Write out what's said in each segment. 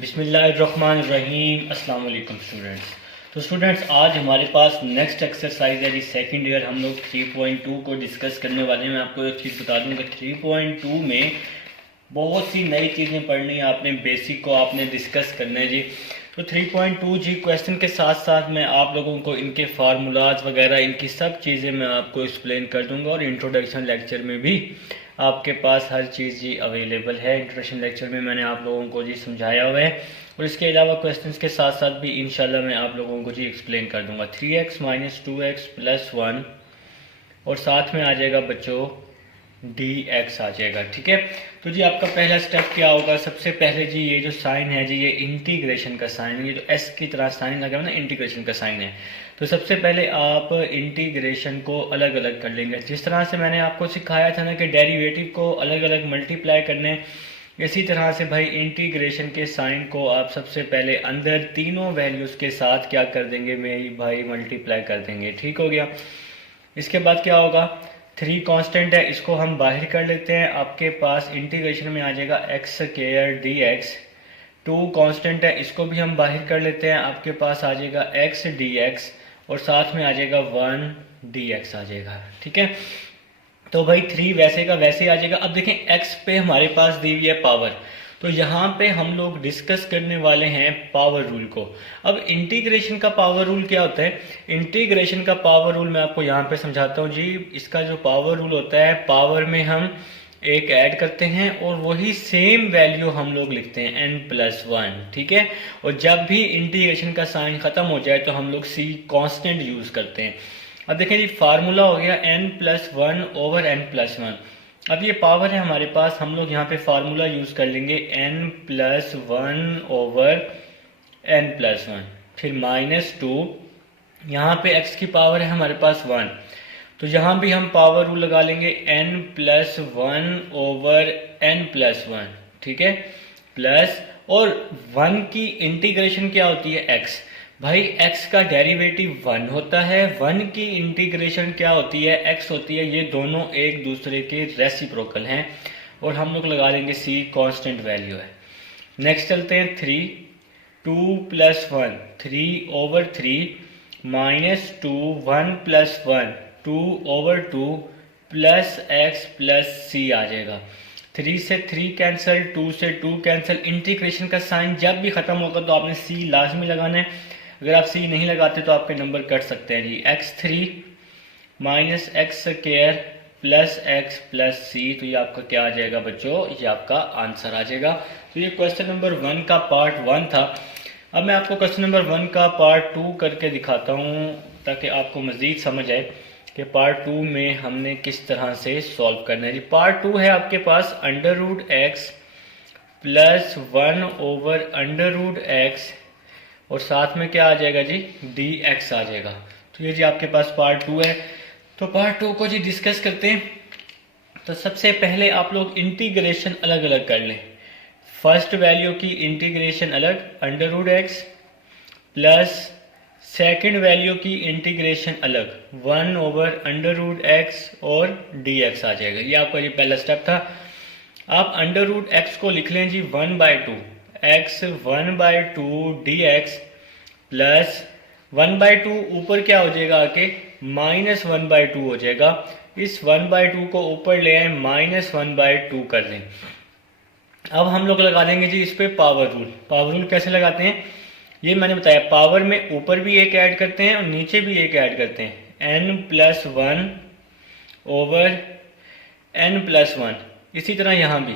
बिस्मिल्लाहिर्रहमानिर्रहीम। अस्सलाम वालेकुम स्टूडेंट्स। तो स्टूडेंट्स, आज हमारे पास नेक्स्ट एक्सरसाइज है जी सेकंड ईयर। हम लोग 3.2 को डिस्कस करने वाले हैं। मैं आपको एक चीज़ बता दूं कि 3.2 में बहुत सी नई चीज़ें पढ़नी है आपने, बेसिक को आपने डिस्कस करना है जी। तो 3.2 जी क्वेश्चन के साथ साथ मैं आप लोगों को इनके फार्मूलाज वगैरह इनकी सब चीज़ें मैं आपको एक्सप्लेन कर दूंगा और इंट्रोडक्शन लेक्चर में भी आपके पास हर चीज़ जी अवेलेबल है। इंट्रोडक्शन लेक्चर में मैंने आप लोगों को जी समझाया हुआ है और इसके अलावा क्वेश्चंस के साथ साथ भी इंशाल्लाह मैं आप लोगों को जी एक्सप्लेन कर दूंगा। 3x माइनस 2x प्लस 1 और साथ में आ जाएगा बच्चों dx आ जाएगा। ठीक है, तो जी आपका पहला स्टेप क्या होगा? सबसे पहले जी ये जो साइन है जी, ये इंटीग्रेशन का साइन है। ये जो s की तरह साइन लगा हुआ ना, इंटीग्रेशन का साइन है। तो सबसे पहले आप इंटीग्रेशन को अलग अलग कर लेंगे। जिस तरह से मैंने आपको सिखाया था ना कि डेरिवेटिव को अलग अलग मल्टीप्लाई करने, इसी तरह से भाई इंटीग्रेशन के साइन को आप सबसे पहले अंदर तीनों वैल्यूज़ के साथ क्या कर देंगे मेरी भाई, मल्टीप्लाई कर देंगे। ठीक हो गया। इसके बाद क्या होगा? 3 कांस्टेंट है, इसको हम बाहर कर लेते हैं। आपके पास इंटीग्रेशन में आ जाएगा x square D x. 2 constant है, इसको भी हम बाहर कर लेते हैं। आपके पास आ जाएगा एक्स डी एक्स और साथ में आ जाएगा 1 डी एक्स आ जाएगा। ठीक है, तो भाई 3 वैसे का वैसे आ जाएगा। अब देखें x पे हमारे पास दी हुई है पावर, तो यहाँ पे हम लोग डिस्कस करने वाले हैं पावर रूल को। अब इंटीग्रेशन का पावर रूल क्या होता है? इंटीग्रेशन का पावर रूल मैं आपको यहाँ पे समझाता हूँ जी। इसका जो पावर रूल होता है, पावर में हम एक ऐड करते हैं और वही सेम वैल्यू हम लोग लिखते हैं n+1। ठीक है, और जब भी इंटीग्रेशन का साइन खत्म हो जाए तो हम लोग c कांस्टेंट यूज करते हैं। अब देखें जी, फार्मूला हो गया n+1 ओवर n+1। अब ये पावर है हमारे पास, हम लोग यहाँ पे फार्मूला यूज कर लेंगे n+1 ओवर n+1, फिर -2। यहाँ पे x की पावर है हमारे पास 1, तो यहाँ भी हम पावर रूल लगा लेंगे n+1 ओवर n+1। ठीक है, प्लस, और 1 की इंटीग्रेशन क्या होती है? x। भाई x का डेरिवेटिव 1 होता है, 1 की इंटीग्रेशन क्या होती है? x होती है। ये दोनों एक दूसरे के रेसिप्रोकल हैं और हम लोग लगा लेंगे c कांस्टेंट वैल्यू है। नेक्स्ट चलते हैं 3, 2 + 1 3 over 3 -2 1 + 1 2 over 2 plus x plus c आ जाएगा। 3 से 3 कैंसिल, 2 से 2 कैंसिल। इंटीग्रेशन का साइन जब भी खत्म होगा तो आपने c लाजमी लगाना है। अगर आप c नहीं लगाते तो आपके नंबर कट सकते हैं जी। x3 minus x square plus x plus c, तो ये आपका क्या आ जाएगा बच्चों? ये आपका आंसर आ जाएगा। तो ये क्वेश्चन नंबर 1 का पार्ट 1 था। अब मैं आपको क्वेश्चन नंबर 1 का पार्ट 2 करके दिखाता हूँ ताकि आपको मज़ीद समझ आए कि पार्ट 2 में हमने किस तरह से सॉल्व करना है जी। पार्ट 2 है आपके पास √x प्लस 1 ओवर √x और साथ में क्या आ जाएगा जी? dx आ जाएगा। तो ये जी आपके पास पार्ट 2 है। तो पार्ट 2 को जी डिस्कस करते हैं। तो सबसे पहले आप लोग इंटीग्रेशन अलग अलग कर लें। फर्स्ट वैल्यू की इंटीग्रेशन अलग √x प्लस सेकंड वैल्यू की इंटीग्रेशन अलग 1 ओवर √x और dx आ जाएगा। ये आपका ये पहला स्टेप था। आप √x को लिख लें जी 1/2 x 1/2 dx प्लस 1/2 ऊपर क्या हो जाएगा आके? -1/2 हो जाएगा। इस 1/2 को ऊपर ले आए, -1/2 कर दें। अब हम लोग लगा देंगे जी इस पे पावर रूल। पावर रूल कैसे लगाते हैं ये मैंने बताया। पावर में ऊपर भी एक ऐड करते हैं और नीचे भी एक ऐड करते हैं। n+1 over n+1। इसी तरह यहाँ भी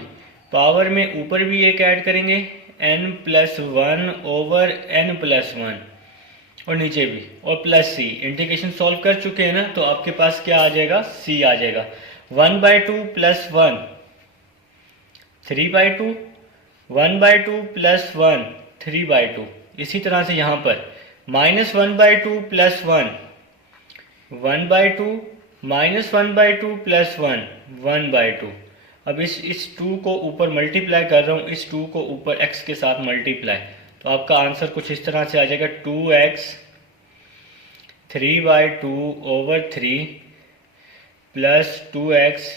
पावर में ऊपर भी एक ऐड करेंगे n+1 ओवर n+1 और नीचे भी, और प्लस c। इंटीग्रेशन सॉल्व कर चुके हैं ना, तो आपके पास क्या आ जाएगा? c आ जाएगा। 1/2 प्लस 1 3/2, 1/2 प्लस 1 3/2। इसी तरह से यहाँ पर -1/2 प्लस 1 1/2 -1/2 प्लस 1 1/2। अब इस 2 को ऊपर मल्टीप्लाई कर रहा हूँ, इस 2 को ऊपर x के साथ मल्टीप्लाई, तो आपका आंसर कुछ इस तरह से आ जाएगा 2x 3/2 over 3 plus 2x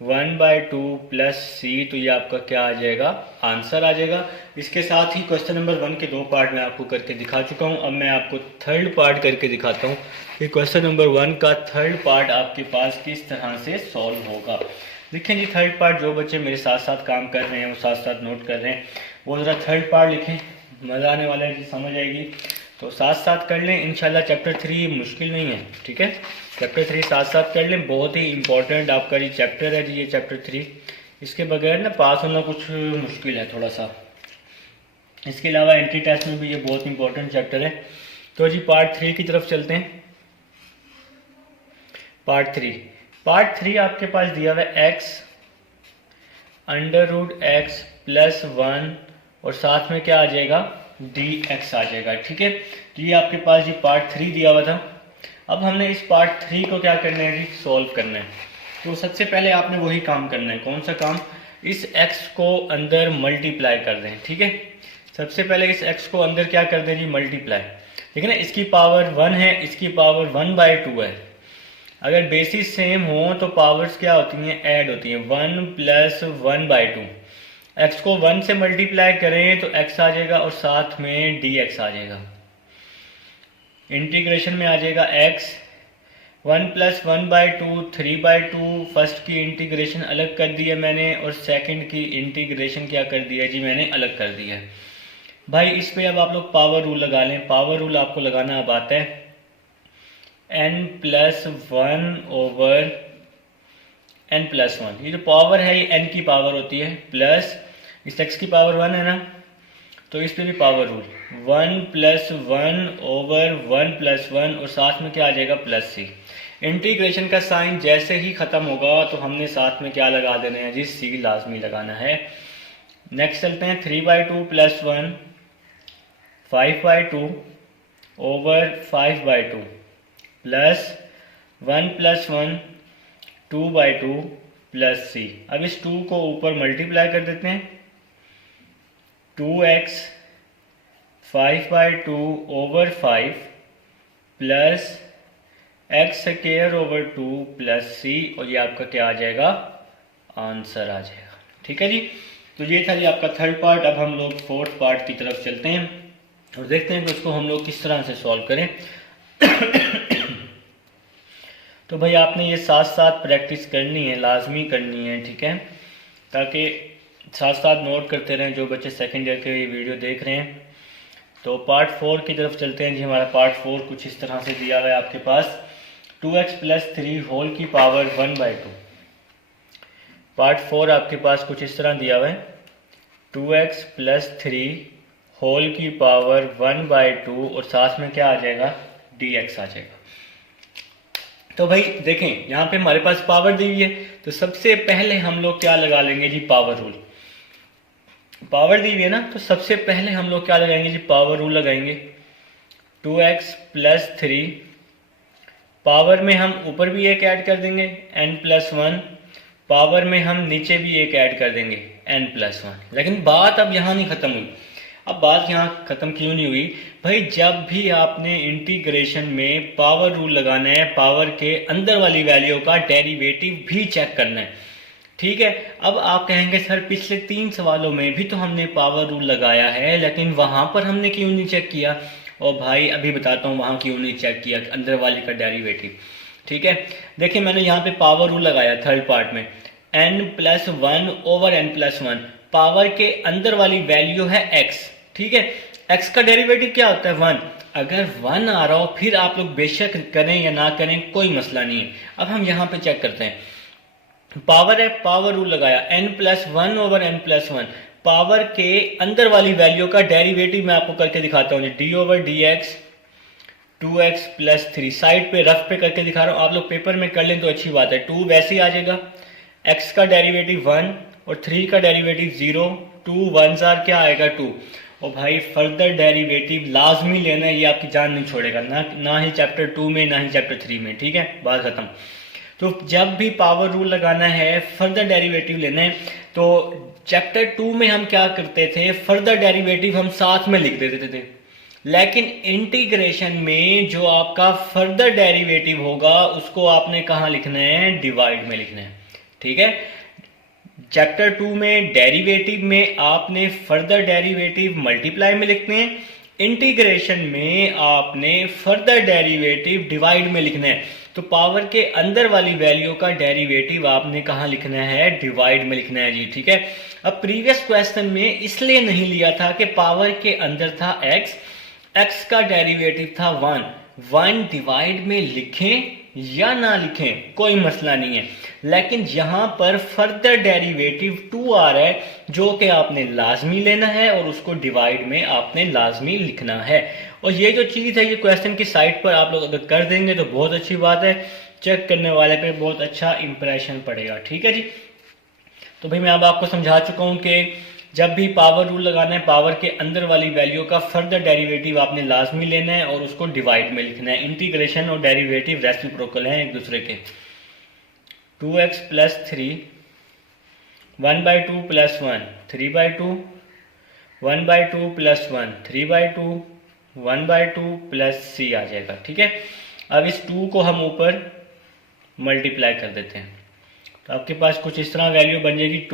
1/2 plus सी, तो ये आपका क्या आ जाएगा, आंसर आ जाएगा। इसके साथ ही क्वेश्चन नंबर 1 के 2 पार्ट मैं आपको करके दिखा चुका हूँ। अब मैं आपको थर्ड पार्ट करके दिखाता हूँ कि क्वेश्चन नंबर 1 का थर्ड पार्ट आपके पास किस तरह से सॉल्व होगा। देखिए जी, थर्ड पार्ट जो बच्चे मेरे साथ साथ काम कर रहे हैं, वो साथ साथ नोट कर रहे हैं, वो ज़रा थर्ड पार्ट लिखें, मज़ा आने वाला है जी, समझ आएगी। तो साथ साथ कर लें, इंशाल्लाह चैप्टर 3 मुश्किल नहीं है, ठीक है। चैप्टर 3 साथ साथ कर लें, बहुत ही इंपॉर्टेंट आपका ये चैप्टर है जी, ये चैप्टर 3। इसके बगैर ना पास होना कुछ मुश्किल है थोड़ा सा। इसके अलावा एंट्री टेस्ट में भी ये बहुत इंपॉर्टेंट चैप्टर है। तो जी पार्ट 3 की तरफ चलते हैं। पार्ट 3 आपके पास दिया हुआ है x √x + 1 और साथ में क्या आ जाएगा, dx आ जाएगा, ठीक है। तो ये आपके पास ये पार्ट 3 दिया हुआ था। अब हमने इस पार्ट 3 को क्या करना है जी, सॉल्व करना है। तो सबसे पहले आपने वही काम करना है, कौन सा काम, इस x को अंदर मल्टीप्लाई कर दें, ठीक है। सबसे पहले इस x को अंदर क्या कर दें जी, मल्टीप्लाई। ठीक है ना, इसकी पावर 1 है, इसकी पावर 1/2 है। अगर बेसिस सेम हो तो पावर्स क्या होती हैं, ऐड होती हैं, 1 + 1/2। x को 1 से मल्टीप्लाई करें तो x आ जाएगा और साथ में dx आ जाएगा। इंटीग्रेशन में आ जाएगा x 1 + 1/2 3/2। फर्स्ट की इंटीग्रेशन अलग कर दी है मैंने और सेकंड की इंटीग्रेशन क्या कर दिया जी, मैंने अलग कर दिया है। भाई इस पे अब आप लोग पावर रूल लगा लें। पावर रूल आपको लगाना अब आता है, n+1/n+1। ये जो पावर है ये n की पावर होती है, प्लस इस x की पावर 1 है ना, तो इस पे भी पावर रूल 1+1/1+1 और साथ में क्या आ जाएगा, प्लस c। इंटीग्रेशन का साइन जैसे ही ख़त्म होगा तो हमने साथ में क्या लगा देना है जी, c लाजमी लगाना है। नेक्स्ट चलते हैं, 3/2 + 1 5/2 / 5/2 प्लस 1 + 1 2/2 प्लस c। अब इस 2 को ऊपर मल्टीप्लाई कर देते हैं, 2x 5/2 / 5 plus x² / 2 plus c, और ये आपका क्या आ जाएगा, आंसर आ जाएगा, ठीक है जी। तो ये था जी आपका थर्ड पार्ट। अब हम लोग फोर्थ पार्ट की तरफ चलते हैं और देखते हैं कि उसको हम लोग किस तरह से सॉल्व करें। तो भाई आपने ये साथ साथ प्रैक्टिस करनी है, लाजमी करनी है, ठीक है, ताकि साथ साथ नोट करते रहें जो बच्चे सेकंड ईयर के वीडियो देख रहे हैं। तो पार्ट 4 की तरफ चलते हैं जी। हमारा पार्ट 4 कुछ इस तरह से दिया हुआ है आपके पास, 2x + 3 होल की पावर 1/2। पार्ट 4 आपके पास कुछ इस तरह दिया हुआ है, 2x + 3 होल की पावर 1/2 और साथ में क्या आ जाएगा, dx आ जाएगा। तो भाई देखें यहाँ पे हमारे पास पावर दी हुई है, तो सबसे पहले हम लोग क्या लगा लेंगे जी, पावर रूल। पावर दी हुई है ना, तो सबसे पहले हम लोग क्या लगाएंगे जी, पावर रूल लगाएंगे। 2x + 3 पावर में हम ऊपर भी एक ऐड कर देंगे n+1, पावर में हम नीचे भी एक ऐड कर देंगे n+1। लेकिन बात अब यहाँ नहीं ख़त्म हुई। अब बात यहाँ ख़त्म क्यों नहीं हुई भाई, जब भी आपने इंटीग्रेशन में पावर रूल लगाना है, पावर के अंदर वाली वैल्यू का डेरिवेटिव भी चेक करना है, ठीक है। अब आप कहेंगे सर पिछले 3 सवालों में भी तो हमने पावर रूल लगाया है, लेकिन वहाँ पर हमने क्यों नहीं चेक किया। और भाई अभी बताता हूँ वहाँ क्यों नहीं चेक किया, अंदर वाले का डेरिवेटिव, ठीक है। देखिए मैंने यहाँ पे पावर रूल लगाया थर्ड पार्ट में, n+1/n+1। पावर के अंदर वाली वैल्यू है x, ठीक है। x का डेरिवेटिव क्या होता है, 1। अगर 1 आ रहा हो फिर आप लोग बेशक करें या ना करें, कोई मसला नहीं है। अब हम यहाँ पे चेक करते हैं, पावर है, पावर रूल लगाया, n+1/n+1। पावर के अंदर वाली वैल्यू का डेरिवेटिव मैं आपको करके दिखाता हूँ, d/dx 2x + 3। साइड पे रफ पे करके दिखा रहा हूँ, आप लोग पेपर में कर लें तो अच्छी बात है। 2 वैसे ही आ जाएगा, x का डेरिवेटिव 1 और 3 का डेरिवेटिव 0, 2 1 क्या आएगा 2। और भाई फर्दर डेरिवेटिव लाजमी लेना है, ये आपकी जान नहीं छोड़ेगा, ना ही चैप्टर 2 में ना ही चैप्टर 3 में, ठीक है, बात खत्म। तो जब भी पावर रूल लगाना है, फर्दर डेरिवेटिव लेना है, तो चैप्टर 2 में हम क्या करते थे, फर्दर डेरिवेटिव हम साथ में लिख देते थे। लेकिन इंटीग्रेशन में जो आपका फर्दर डेरिवेटिव होगा उसको आपने कहाँ लिखना है, डिवाइड में लिखना है, ठीक है। चैप्टर 2 में डेरिवेटिव में आपने फर्दर डेरिवेटिव मल्टीप्लाई में लिखते हैं, इंटीग्रेशन में आपने फर्दर डेरिवेटिव डिवाइड में लिखना है। तो पावर के अंदर वाली वैल्यू का डेरिवेटिव आपने कहाँ लिखना है, डिवाइड में लिखना है जी, ठीक है। अब प्रीवियस क्वेश्चन में इसलिए नहीं लिया था कि पावर के अंदर था x का डेरिवेटिव था 1 डिवाइड में लिखें या ना लिखें कोई मसला नहीं है, लेकिन यहां पर फर्दर डेरिवेटिव 2 आ रहा है जो कि आपने लाजमी लेना है और उसको डिवाइड में आपने लाजमी लिखना है। और ये जो चीज़ है ये क्वेश्चन की साइड पर आप लोग अगर कर देंगे तो बहुत अच्छी बात है, चेक करने वाले पे बहुत अच्छा इंप्रेशन पड़ेगा, ठीक है जी। तो भाई मैं अब आपको समझा चुका हूँ कि जब भी पावर रूल लगाना है, पावर के अंदर वाली वैल्यू का फर्दर डेरिवेटिव आपने लाजमी लेना है और उसको डिवाइड में लिखना है। इंटीग्रेशन और डेरिवेटिव रेसिप्रोकल हैं एक दूसरे के। 2x plus 3 1/2 plus 1 3/2 1/2 plus 1 3/2 1/2 plus c आ जाएगा, ठीक है। अब इस 2 को हम ऊपर मल्टीप्लाई कर देते हैं तो आपके पास कुछ इस तरह वैल्यू बन जाएगी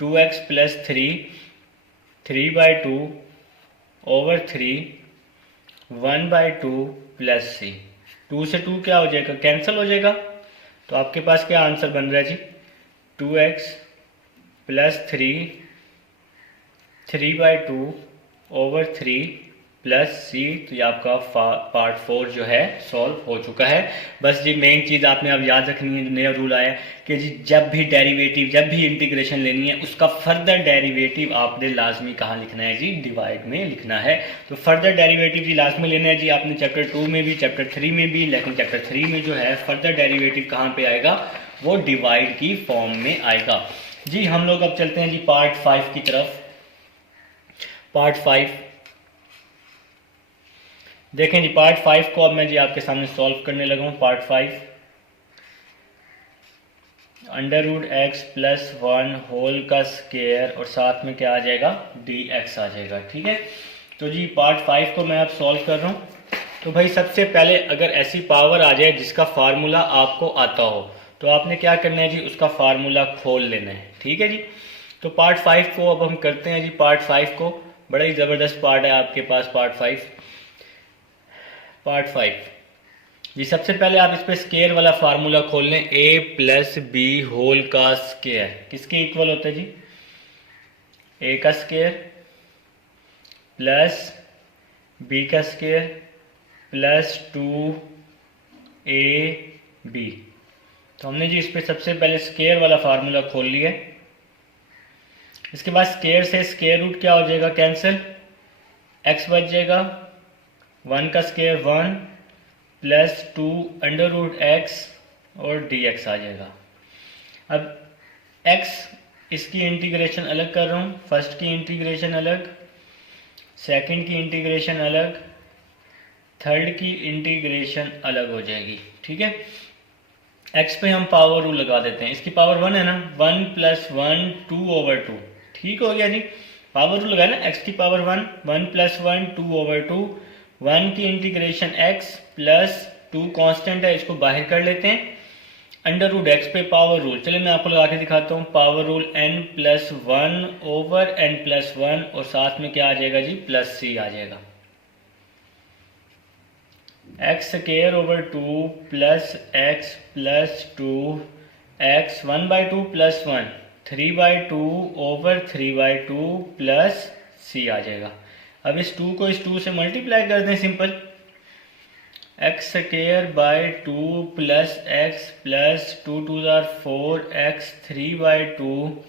2x plus 3 3/2 over 3 1/2 plus c। 2 से 2 क्या हो जाएगा, कैंसिल हो जाएगा। तो आपके पास क्या आंसर बन रहा है जी, 2x plus 3 3/2 over 3 plus c। तो ये आपका पार्ट 4 जो है सॉल्व हो चुका है। बस जी मेन चीज़ आपने अब याद रखनी है, नया रूल आया कि जी जब भी डेरिवेटिव, जब भी इंटीग्रेशन लेनी है उसका फर्दर डेरिवेटिव आपने लाजमी कहाँ लिखना है जी, डिवाइड में लिखना है। तो फर्दर डेरिवेटिव जी लाजमी लेना है जी आपने चैप्टर 2 में भी, चैप्टर 3 में भी, लेकिन चैप्टर 3 में जो है फर्दर डेरिवेटिव कहाँ पे आएगा, वो डिवाइड की फॉर्म में आएगा जी। हम लोग अब चलते हैं जी पार्ट 5 की तरफ। पार्ट 5 देखें जी, पार्ट 5 को अब मैं जी आपके सामने सॉल्व करने लगा हूँ। पार्ट 5 √x प्लस 1 होल का स्क्वायर और साथ में क्या आ जाएगा, dx आ जाएगा, ठीक है। तो जी पार्ट 5 को मैं अब सॉल्व कर रहा हूँ। तो भाई सबसे पहले अगर ऐसी पावर आ जाए जिसका फार्मूला आपको आता हो तो आपने क्या करना है जी, उसका फार्मूला खोल लेना है, ठीक है जी। तो पार्ट 5 को अब हम करते हैं जी। पार्ट 5 को बड़ा ही ज़बरदस्त पार्ट है आपके पास पार्ट 5 जी। सबसे पहले आप इस पे स्केयर वाला फार्मूला खोल लें, a प्लस बी होल का स्केयर किसके इक्वल होता है जी, a का स्केयर प्लस b का स्केयर प्लस 2ab। तो हमने जी इस पे सबसे पहले स्केयर वाला फार्मूला खोल लिया। इसके बाद स्केयर से स्केयर रूट क्या हो जाएगा, कैंसिल, x बच जाएगा, 1 का स्केयर 1 प्लस 2 √x और dx आ जाएगा। अब x इसकी इंटीग्रेशन अलग कर रहा हूँ, फर्स्ट की इंटीग्रेशन अलग, सेकंड की इंटीग्रेशन अलग, थर्ड की इंटीग्रेशन अलग हो जाएगी, ठीक है। x पे हम पावर रूल लगा देते हैं, इसकी पावर 1 है ना, 1 प्लस 1 2/2, ठीक हो गया जी। पावर रूल लगाया ना, x की पावर 1 प्लस 1 2/2, 1 की इंटीग्रेशन x प्लस 2 कांस्टेंट है, इसको बाहर कर लेते हैं, √x पे पावर रूल। चलिए मैं आपको लगा के दिखाता हूँ, power rule n plus 1 over n plus 1 और साथ में क्या आ जाएगा जी, प्लस c आ जाएगा। x square over 2 plus x plus 2x 1/2 plus 1 3/2 over 3/2 plus c आ जाएगा। अब इस 2 को इस 2 से मल्टीप्लाई कर दें, simple, x square by 2 plus x plus 2 2 4 x 3/2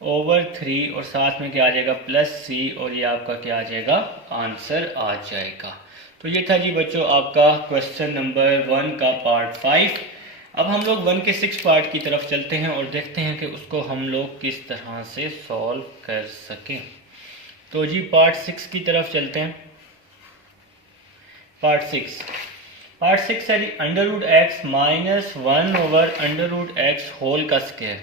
over 3 और साथ में क्या आ जाएगा, प्लस c, और ये आपका क्या आ जाएगा, आंसर आ जाएगा। तो ये था जी बच्चों आपका क्वेश्चन नंबर 1 का पार्ट 5। अब हम लोग 1 के 6 पार्ट की तरफ चलते हैं और देखते हैं कि उसको हम लोग किस तरह से सॉल्व कर सकें। तो जी पार्ट 6 की तरफ चलते हैं। पार्ट 6 है जी √x minus 1 over √x whole का square,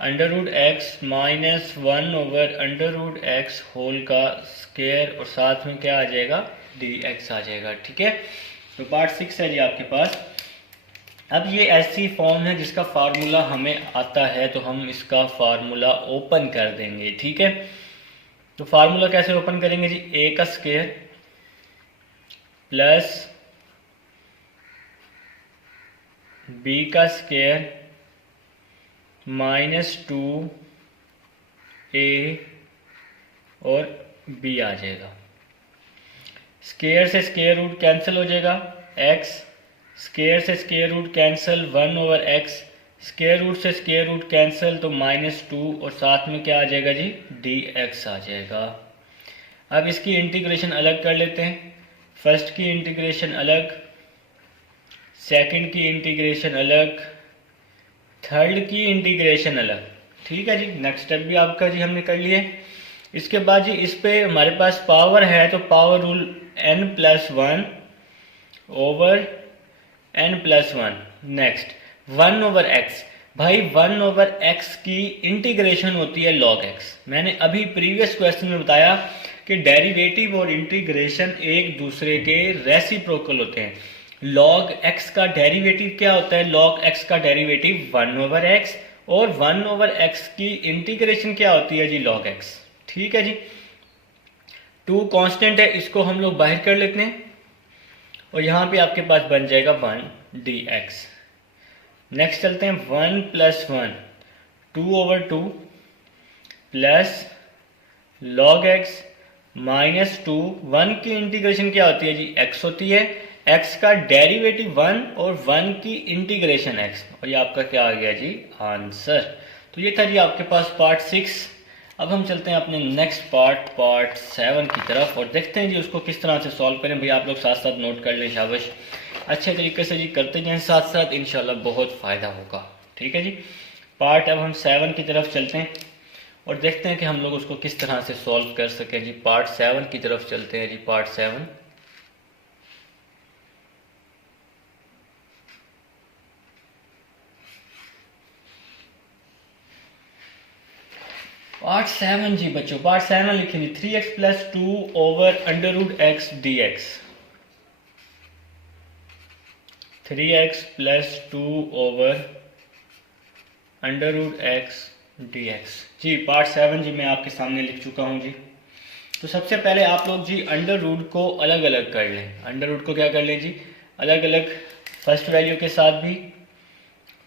√x minus 1 over √x whole का स्क्वायर और साथ में क्या आ जाएगा, dx आ जाएगा, ठीक है। तो पार्ट 6 है जी आपके पास। अब ये ऐसी फॉर्म है जिसका फार्मूला हमें आता है, तो हम इसका फार्मूला ओपन कर देंगे। ठीक है, तो फार्मूला कैसे ओपन करेंगे जी, ए का स्क्वायर प्लस बी का स्क्वायर -2 ए और बी आ जाएगा। स्क्वायर से स्क्वायर रूट कैंसिल हो जाएगा, एक्स स्क्वायर से square root cancel 1/x, square root से स्क्वायर रूट कैंसिल तो -2 और साथ में क्या आ जाएगा जी, dx आ जाएगा। अब इसकी इंटीग्रेशन अलग कर लेते हैं, फर्स्ट की इंटीग्रेशन अलग, सेकंड की इंटीग्रेशन अलग, थर्ड की इंटीग्रेशन अलग। ठीक है जी, नेक्स्ट स्टेप भी आपका जी हमने कर लिए। इसके बाद जी इस पे हमारे पास पावर है, तो power rule n+1 over n+1। Next 1/x, भाई 1/x की इंटीग्रेशन होती है log x। मैंने अभी प्रीवियस क्वेश्चन में बताया कि डेरिवेटिव और इंटीग्रेशन एक दूसरे के रेसिप्रोकल होते हैं। log x का डेरिवेटिव क्या होता है, log x का डेरिवेटिव 1/x, और 1/x की इंटीग्रेशन क्या होती है जी, log x। ठीक है जी, 2 कांस्टेंट है, इसको हम लोग बाहर कर लेते हैं और यहाँ पे आपके पास बन जाएगा 1 dx। नेक्स्ट चलते हैं 1+1 2/2 प्लस log x -2, 1 की इंटीग्रेशन क्या होती है जी, x होती है, x का डेरिवेटिव 1 और 1 की इंटीग्रेशन x, और ये आपका क्या आ गया जी, आंसर। तो ये था जी आपके पास पार्ट 6। अब हम चलते हैं अपने नेक्स्ट पार्ट 7 की तरफ और देखते हैं जी उसको किस तरह से सॉल्व करें। भाई आप लोग साथ साथ नोट कर लें, शाबाश, अच्छे तरीके से जी करते जाएं साथ साथ, इंशाल्लाह बहुत फ़ायदा होगा। ठीक है जी, अब हम 7 की तरफ चलते हैं और देखते हैं कि हम लोग उसको किस तरह से सॉल्व कर सकें जी। पार्ट 7 की तरफ चलते हैं जी, पार्ट 7। पार्ट 7 जी बच्चों, पार्ट 7 लिखेंगे 3x + 2 over √x dx। 3x + 2 over √x dx जी, पार्ट 7 जी मैं आपके सामने लिख चुका हूँ जी। तो सबसे पहले आप लोग जी अंडर रूट को अलग अलग कर लें। अंडर रूट को क्या कर लें जी, अलग अलग, फर्स्ट वैल्यू के साथ भी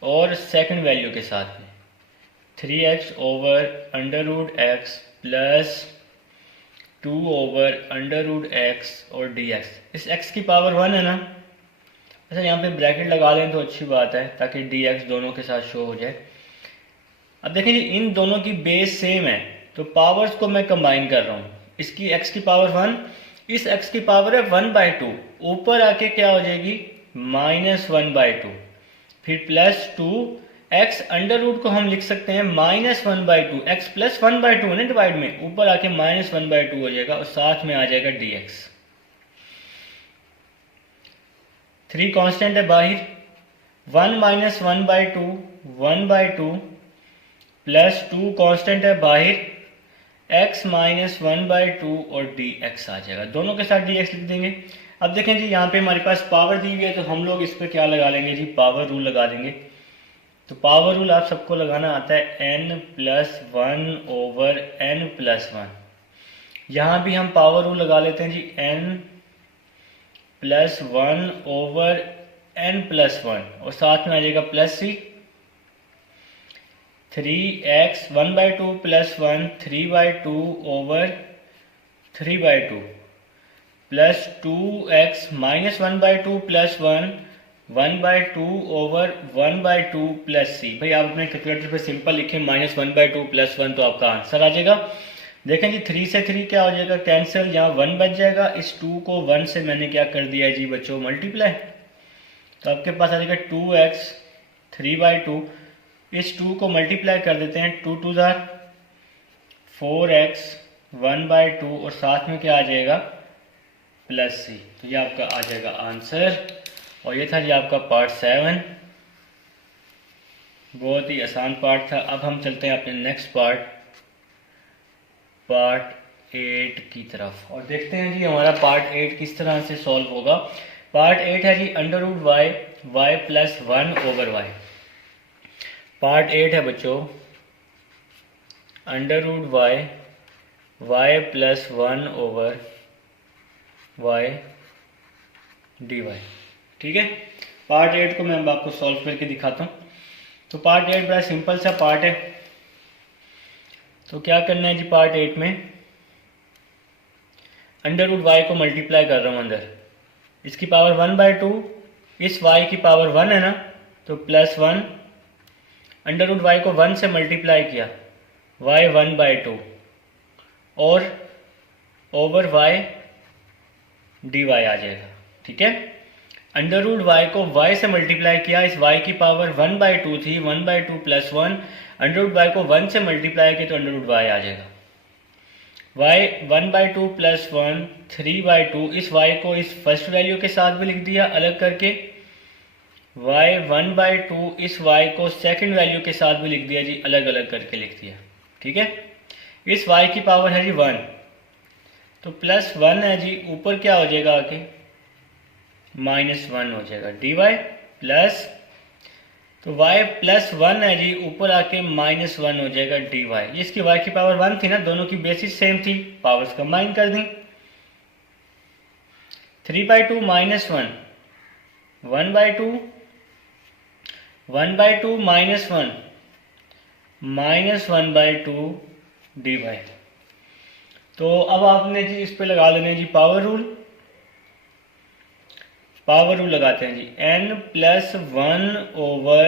और सेकंड वैल्यू के साथ भी। 3x over √x plus 2 over √x और dx। इस x की पावर 1 है ना, अच्छा यहाँ पे ब्रैकेट लगा लें तो अच्छी बात है ताकि dx दोनों के साथ शो हो जाए। अब देखिए जी इन दोनों की बेस सेम है तो पावर्स को मैं कंबाइन कर रहा हूँ। इसकी x की पावर 1, इस x की पावर है 1/2, ऊपर आके क्या हो जाएगी -1/2, फिर +2 x अंडर रूट को हम लिख सकते हैं -1/2, x + 1/2 है ना डिवाइड में, ऊपर आके -1/2 हो जाएगा और साथ में आ जाएगा dx। 3 कांस्टेंट है बाहर, 1 - 1/2 1/2 प्लस 2 कांस्टेंट है बाहर, x - 1/2 और dx आ जाएगा। दोनों के साथ dx लिख देंगे। अब देखें जी यहाँ पे हमारे पास पावर दी हुई है तो हम लोग इस पर क्या लगा लेंगे जी, पावर रूल लगा देंगे। तो पावर रूल आप सबको लगाना आता है n+1 ओवर n+1। यहाँ भी हम पावर रूल लगा लेते हैं जी, n+1 ओवर n+1 और साथ में आ जाएगा +c। 3x 1/2 + 1 3/2 over 3/2 plus 2x - 1/2 + 1 1/2 over 1/2 plus c। भाई आप अपने कैलकुलेटर पे सिंपल लिखें -1/2 + 1 तो आपका आंसर आ जाएगा। देखें जी 3 से 3 क्या हो जाएगा कैंसिल, यहाँ 1 बच जाएगा। इस 2 को 1 से मैंने क्या कर दिया जी बच्चों, मल्टीप्लाई। तो आपके पास आ जाएगा 2x 3/2, इस 2 को मल्टीप्लाई कर देते हैं, 2 2 4x 1/2 और साथ में क्या आ जाएगा +c। तो ये आपका आ जाएगा आंसर। और ये था जी आपका पार्ट 7, बहुत ही आसान पार्ट था। अब हम चलते हैं अपने नेक्स्ट पार्ट 8 की तरफ और देखते हैं जी हमारा पार्ट 8 किस तरह से सॉल्व होगा। पार्ट 8 है g √y y plus 1 over y. Part 8 है बच्चों, under root y y plus 1 over y d y. ठीक है, पार्ट 8 को मैं अब आपको सॉल्व करके दिखाता हूँ। तो पार्ट 8 बड़ा सिंपल सा पार्ट है। तो क्या करना है जी, पार्ट 8 में अंडर रूट वाई को मल्टीप्लाई कर रहा हूँ अंदर, इसकी पावर 1/2, इस वाई की पावर 1 है ना, तो प्लस 1, अंडर रूट वाई को 1 से मल्टीप्लाई किया, वाई 1/2 और ओवर वाई डी वाई आ जाएगा। ठीक है, अंडर रूट वाई को वाई से मल्टीप्लाई किया, इस वाई की पावर 1/2 थी, 1/2 प्लस 1, अंडर रूट वाई को 1 से मल्टीप्लाई किया तो अंडर रूट वाई आ जाएगा। वाई 1/2 प्लस 1 3/2, इस वाई को इस फर्स्ट वैल्यू के साथ भी लिख दिया अलग करके, वाई 1/2 इस वाई को सेकंड वैल्यू के साथ भी लिख दिया जी, अलग अलग करके लिख दिया। ठीक है, इस वाई की पावर है जी 1, तो प्लस 1 है जी, ऊपर क्या हो जाएगा आके -1 हो जाएगा डी वाई प्लस, तो y प्लस 1 है जी, ऊपर आके -1 हो जाएगा डी वाई। इसकी y की पावर 1 थी ना, दोनों की बेसिस सेम थी, पावर्स कंबाइन कर दी। 3/2 -1 1/2 1/2 -1 -1/2 डी वाई। तो अब आपने जी इस पे लगा लेना जी पावर रूल। पावर रूल लगाते हैं जी, n plus 1 over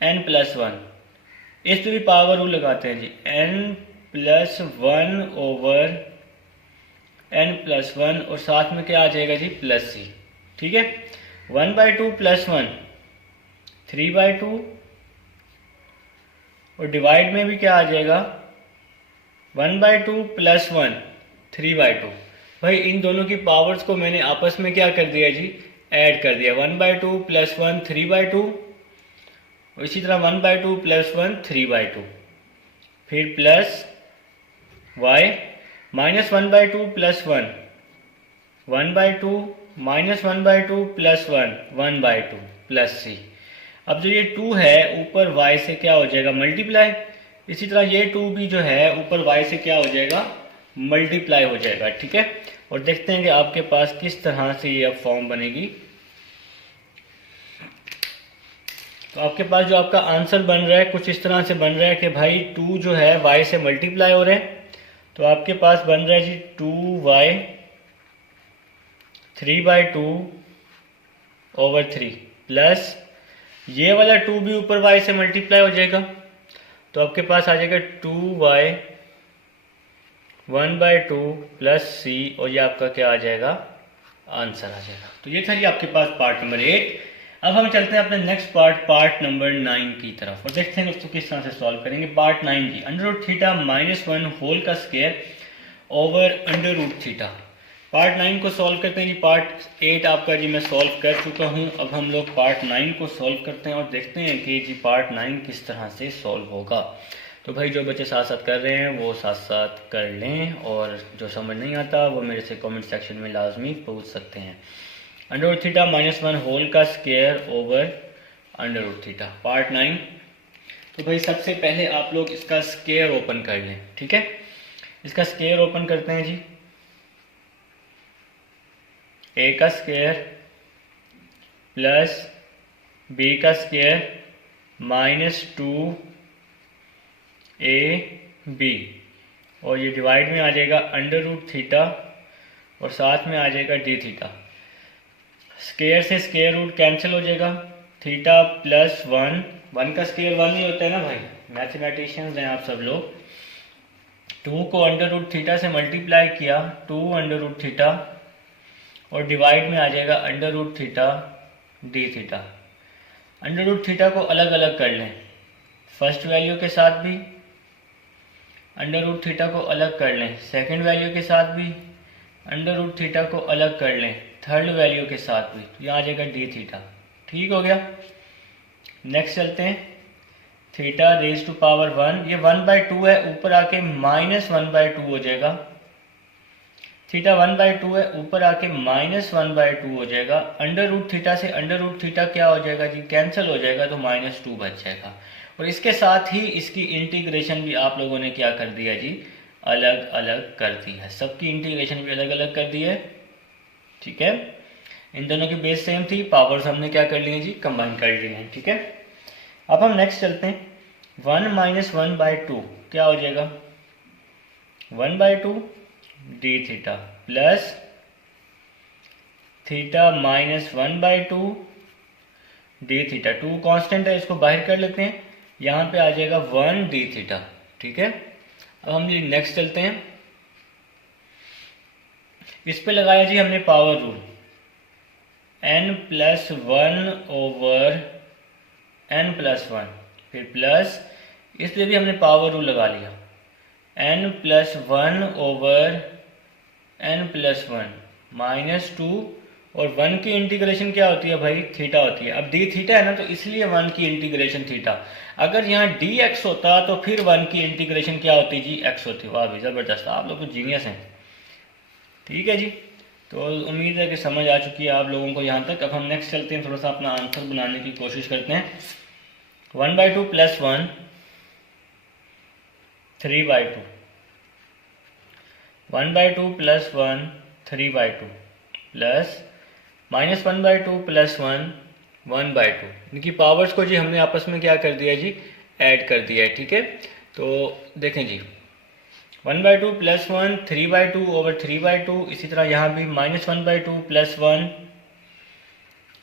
n plus 1, इस पे भी पावर रूल लगाते हैं जी, n plus 1 over n plus 1 और साथ में क्या आ जाएगा जी प्लस c। ठीक है, 1/2 प्लस 1 3/2 और डिवाइड में भी क्या आ जाएगा 1/2 प्लस 1 3/2। भाई इन दोनों की पावर्स को मैंने आपस में क्या कर दिया जी, ऐड कर दिया, 1/2 प्लस 1 3/2 और इसी तरह 1/2 प्लस 1 3/2, फिर plus y minus 1/2 plus 1 1/2 minus 1/2 plus 1 1/2 plus c। अब जो ये 2 है ऊपर y से क्या हो जाएगा मल्टीप्लाई, इसी तरह ये 2 भी जो है ऊपर y से क्या हो जाएगा मल्टीप्लाई हो जाएगा। ठीक है, और देखते हैं कि आपके पास किस तरह से ये अब फॉर्म बनेगी। तो आपके पास जो आपका आंसर बन रहा है कुछ इस तरह से बन रहा है कि भाई 2 जो है y से मल्टीप्लाई हो रहे हैं, तो आपके पास बन रहा है जी 2y 3/2 ओवर 3 प्लस ये वाला 2 भी ऊपर y से मल्टीप्लाई हो जाएगा, तो आपके पास आ जाएगा 2y 1/2 प्लस c और ये आपका क्या आ जाएगा आंसर आ जाएगा। तो ये था जी आपके पास पार्ट नंबर 8। अब हम चलते हैं अपने नेक्स्ट पार्ट नंबर 9 की तरफ और देखते हैं दोस्तों किस तरह से सॉल्व करेंगे। पार्ट 9 की अंडर रूट थीटा -1 होल का square over under root theta. Part 9 को सॉल्व करते हैं जी। पार्ट 8 आपका जी मैं सॉल्व कर चुका हूँ, अब हम लोग पार्ट 9 को सॉल्व करते हैं और देखते हैं कि जी पार्ट 9 किस तरह से सॉल्व होगा। तो भाई जो बच्चे साथ साथ कर रहे हैं वो साथ साथ कर लें और जो समझ नहीं आता वो मेरे से कमेंट सेक्शन में लाजमी पूछ सकते हैं। अंडर रूट थीटा -1 होल का square over under root theta part 9। तो भाई सबसे पहले आप लोग इसका स्क्वायर ओपन कर लें। ठीक है, इसका स्क्वायर ओपन करते हैं जी। ए का स्क्वायर प्लस बी का स्क्वायर -2 ए बी और ये डिवाइड में आ जाएगा अंडर रूट थीटा और साथ में आ जाएगा डी थीटा। स्क्वायर से स्क्वायर रूट कैंसिल हो जाएगा, थीटा प्लस 1 का स्क्वायर 1 ही होता है ना भाई, मैथमेटिशियंस हैं आप सब लोग। 2 को अंडर रूट थीटा से मल्टीप्लाई किया 2 अंडर रूट थीटा और डिवाइड में आ जाएगा under root theta d theta. Under root theta को अलग अलग कर लें, फर्स्ट वैल्यू के साथ भी अंडर रूट थीटा को अलग कर लें, सेकंड वैल्यू के साथ भी अंडर रूट थीटा को अलग कर लें, थर्ड वैल्यू के साथ भी, तो यहाँ आ जाएगा डी थीटा। ठीक हो गया। नेक्स्ट चलते हैं, थीटा रेज टू पावर 1, ये 1/2 है, ऊपर आके -1/2 हो जाएगा थीटा 1/2 है, ऊपर आके -1/2 हो जाएगा। अंडर रूट थीटा से अंडर रूट थीटा क्या हो जाएगा जी, कैंसिल हो जाएगा, तो -2 बच जाएगा। और इसके साथ ही इसकी इंटीग्रेशन भी आप लोगों ने क्या कर दिया जी, अलग अलग कर दी है। सबकी इंटीग्रेशन भी अलग अलग कर दी है, ठीक है। इन दोनों की बेस सेम थी, पावर्स हमने क्या कर लिए जी, कंबाइन कर लिए हैं, ठीक है। अब हम नेक्स्ट चलते हैं। 1 - 1/2 क्या हो जाएगा, 1/2 D theta plus theta -1/2 D theta. 2 constant है, इसको बाहर कर लेते हैं, यहाँ पे आ जाएगा 1 डी थीटा, ठीक है। अब हम नेक्स्ट चलते हैं। इस पे लगाया जी हमने पावर रूल, n+1/n+1, फिर प्लस, इस पे भी हमने पावर रूल लगा लिया, n+1/n+1 -2, और 1 की इंटीग्रेशन क्या होती है भाई, थीटा होती है। अब डी थीटा है ना, तो इसलिए 1 की इंटीग्रेशन थीटा। अगर यहाँ डी एक्स होता तो फिर 1 की इंटीग्रेशन क्या होती जी, एक्स होती। वाह भाई ज़बरदस्त, आप लोग तो जीनियस हैं, ठीक है जी। तो उम्मीद है कि समझ आ चुकी है आप लोगों को यहाँ तक। अब हम नेक्स्ट चलते हैं, थोड़ा सा अपना आंसर बनाने की कोशिश करते हैं। 1/2 + 1 3/2, 1/2 + 1 3/2 प्लस -1/2 + 1 1/2। इनकी पावर्स को जी हमने आपस में क्या कर दिया जी, ऐड कर दिया है, ठीक है। तो देखें जी, 1/2 + 1 3/2/3/2, इसी तरह यहाँ भी -1/2 + 1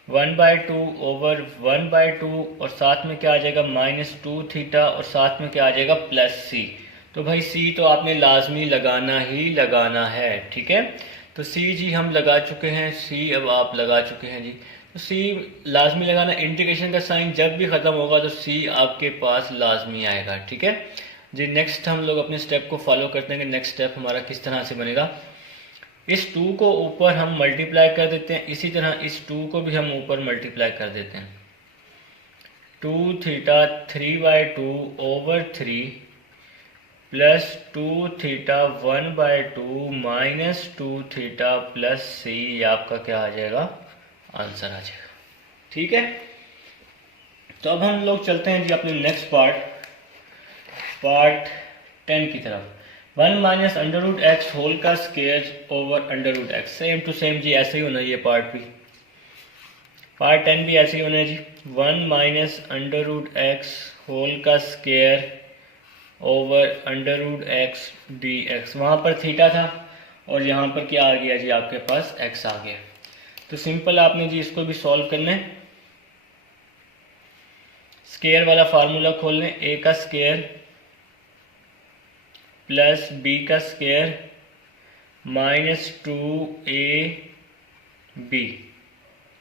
1/2/1/2, और साथ में क्या आ जाएगा, -2 थीटा, और साथ में क्या आ जाएगा, +c। तो भाई c तो आपने लाजमी लगाना ही लगाना है, ठीक है। तो c जी हम लगा चुके हैं, c अब आप लगा चुके हैं जी। तो c लाजमी लगाना, इंटीग्रेशन का साइन जब भी ख़त्म होगा तो c आपके पास लाजमी आएगा, ठीक है जी। नेक्स्ट हम लोग अपने स्टेप को फॉलो करते हैं कि नेक्स्ट स्टेप हमारा किस तरह से बनेगा। इस 2 को ऊपर हम मल्टीप्लाई कर देते हैं, इसी तरह इस 2 को भी हम ऊपर मल्टीप्लाई कर देते हैं। 2 theta 3/2/3 plus 2 theta 1/2 -2 theta plus c, ये आपका क्या आ जाएगा, आंसर आ जाएगा, ठीक है। तो अब हम लोग चलते हैं जी अपने नेक्स्ट पार्ट 10 की तरफ। 1 - √x होल का square over √x, same to same जी, ऐसे ही होना है ये पार्ट भी। पार्ट 10 भी ऐसे ही होना है जी। 1 - √x होल का स्क्वायर ओवर √x dx। वहाँ पर थीटा था और यहाँ पर क्या आ गया जी, आपके पास x आ गया। तो सिंपल आपने जी इसको भी सॉल्व करना है। स्क्वायर वाला फार्मूला खोल लें, a का स्क्वायर प्लस b का स्क्वायर -2ab,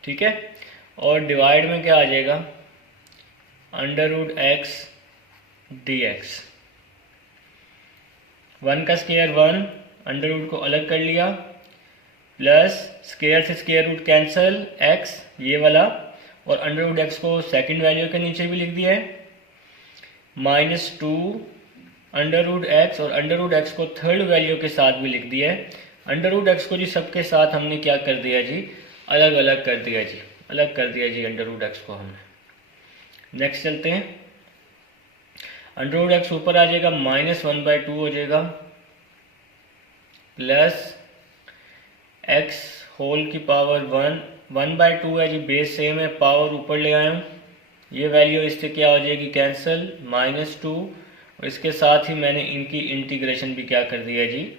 ठीक है। और डिवाइड में क्या आ जाएगा, √x dx। 1 का स्क्वायर 1, अंडर रूट को अलग कर लिया, प्लस स्क्वायर से स्क्वायर रूट कैंसिल, x ये वाला, और √x को सेकंड वैल्यू के नीचे भी लिख दिया है, -2 √x, और √x को थर्ड वैल्यू के साथ भी लिख दिया है। √x को जी सबके साथ हमने क्या कर दिया जी, अलग अलग कर दिया जी, अलग कर दिया जी √x को हमने। नेक्स्ट चलते हैं। √x ऊपर आ जाएगा, -1/2 हो जाएगा, प्लस x होल की पावर 1/2 है जी, बेस सेम है, पावर ऊपर ले आया हूँ, ये वैल्यू इससे क्या हो जाएगी, कैंसिल, -2, और इसके साथ ही मैंने इनकी इंटीग्रेशन भी क्या कर दिया जी,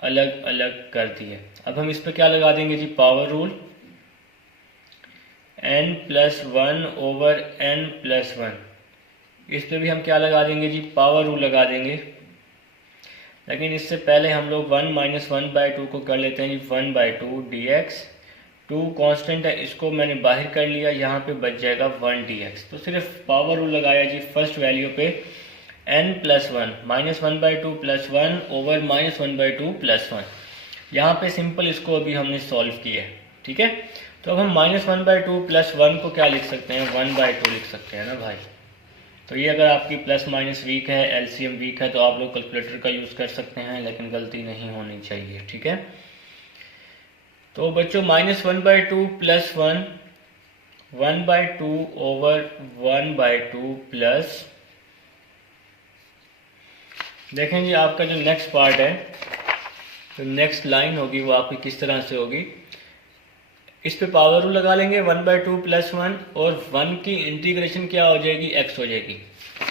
अलग अलग कर दी है। अब हम इस पर क्या लगा देंगे जी, पावर रूल, n+1/n+1, इस पर भी हम क्या लगा देंगे जी, पावर रूल लगा देंगे। लेकिन इससे पहले हम लोग 1 - 1/2 को कर लेते हैं जी 1/2 dx। 2 कांस्टेंट है, इसको मैंने बाहर कर लिया, यहाँ पे बच जाएगा 1 dx। तो सिर्फ पावर रूल लगाया जी फर्स्ट वैल्यू पे, n+1 -1/2 + 1 ओवर -1/2 + 1। यहाँ पे सिंपल इसको अभी हमने सॉल्व किया है, ठीक है। तो अब हम -1/2 + 1 को क्या लिख सकते हैं, 1/2 लिख सकते हैं ना भाई। तो ये अगर आपकी प्लस माइनस वीक है, एलसीएम वीक है, तो आप लोग कैलकुलेटर का यूज़ कर सकते हैं, लेकिन गलती नहीं होनी चाहिए, ठीक है। तो बच्चों -1/2 प्लस 1/2 ओवर 1/2 प्लस, देखें जी आपका जो नेक्स्ट पार्ट है, तो नेक्स्ट लाइन होगी वो आपकी किस तरह से होगी, इस पे पावर रूल लगा लेंगे 1/2 प्लस 1 और 1 की इंटीग्रेशन क्या हो जाएगी, x हो जाएगी,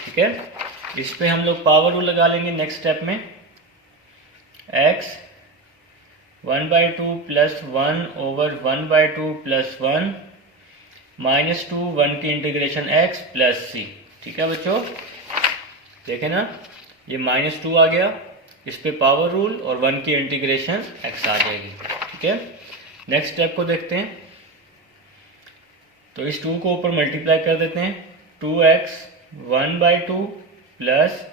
ठीक है। इस पे हम लोग पावर रूल लगा लेंगे नेक्स्ट स्टेप में, x 1/2 प्लस 1 ओवर 1/2 प्लस 1 -2 1 की इंटीग्रेशन x प्लस c, ठीक है बच्चों। देखें ना, ये -2 आ गया, इस पे पावर रूल और 1 की इंटीग्रेशन x आ जाएगी, ठीक है। नेक्स्ट स्टेप को देखते हैं, तो इस 2 को ऊपर मल्टीप्लाई कर देते हैं, 2x 1/2 plus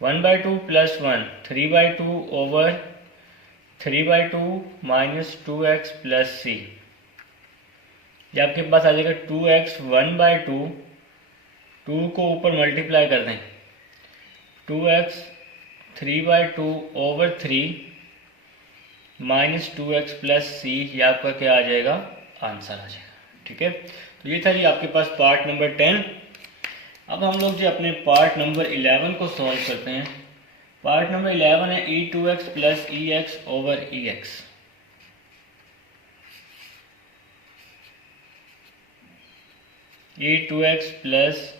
1/2 plus 1 3/2 over 3/2 minus 2x plus c। ये आपके पास आ जाएगा 2x 1/2, 2 को ऊपर मल्टीप्लाई कर दें, 2x 3/2 over 3 minus 2x plus सी, ये आपका क्या आ जाएगा, आंसर आ जाएगा, ठीक है। तो ये था जी आपके पास पार्ट नंबर 10। अब हम लोग जो अपने पार्ट नंबर 11 को सॉल्व करते हैं। पार्ट नंबर 11 है e2x plus ex over ex। e2x plus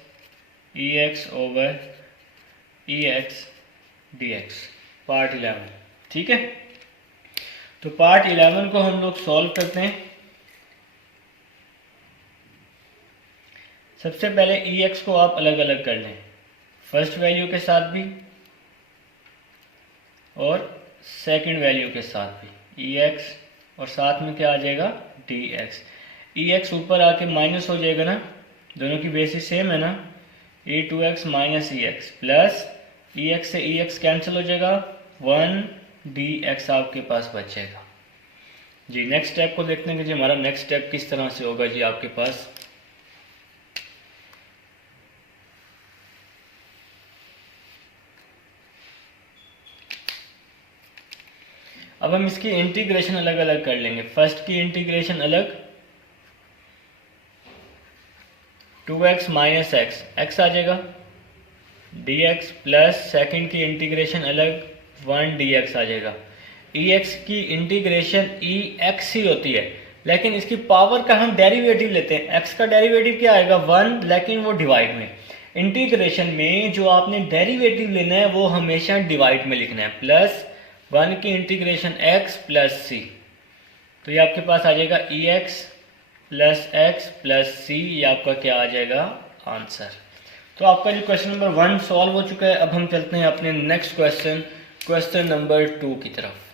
ex over ex dx, part 11, ठीक है। तो पार्ट 11 को हम लोग सॉल्व करते हैं। सबसे पहले ex को आप अलग अलग कर लें, फर्स्ट वैल्यू के साथ भी और सेकंड वैल्यू के साथ भी, ex और साथ में क्या आ जाएगा, dx। ex ऊपर आके माइनस हो जाएगा ना, दोनों की बेसिस सेम है ना, e2x minus ex plus ex से ex कैंसिल हो जाएगा, 1 dx आपके पास बचेगा जी। नेक्स्ट स्टेप को देखते हैं कि जी हमारा नेक्स्ट स्टेप किस तरह से होगा जी आपके पास। अब हम इसकी इंटीग्रेशन अलग अलग कर लेंगे। फर्स्ट की इंटीग्रेशन अलग, 2x माइनस एक्स, एक्स आ जाएगा dx प्लस सेकेंड की इंटीग्रेशन अलग, 1 dx आ जाएगा। ex की इंटीग्रेशन ex ही होती है, लेकिन इसकी पावर का हम डेरिवेटिव लेते हैं। x का डेरिवेटिव क्या आएगा, 1, लेकिन वो डिवाइड में। इंटीग्रेशन में जो आपने डेरिवेटिव लेना है वो हमेशा डिवाइड में लिखना है, प्लस 1 की इंटीग्रेशन x प्लस c। तो ये आपके पास आ जाएगा ex plus x plus c, ये आपका क्या आ जाएगा, आंसर। तो आपका जो क्वेश्चन नंबर 1 सॉल्व हो चुका है। अब हम चलते हैं अपने नेक्स्ट क्वेश्चन, क्वेश्चन नंबर 2 की तरफ।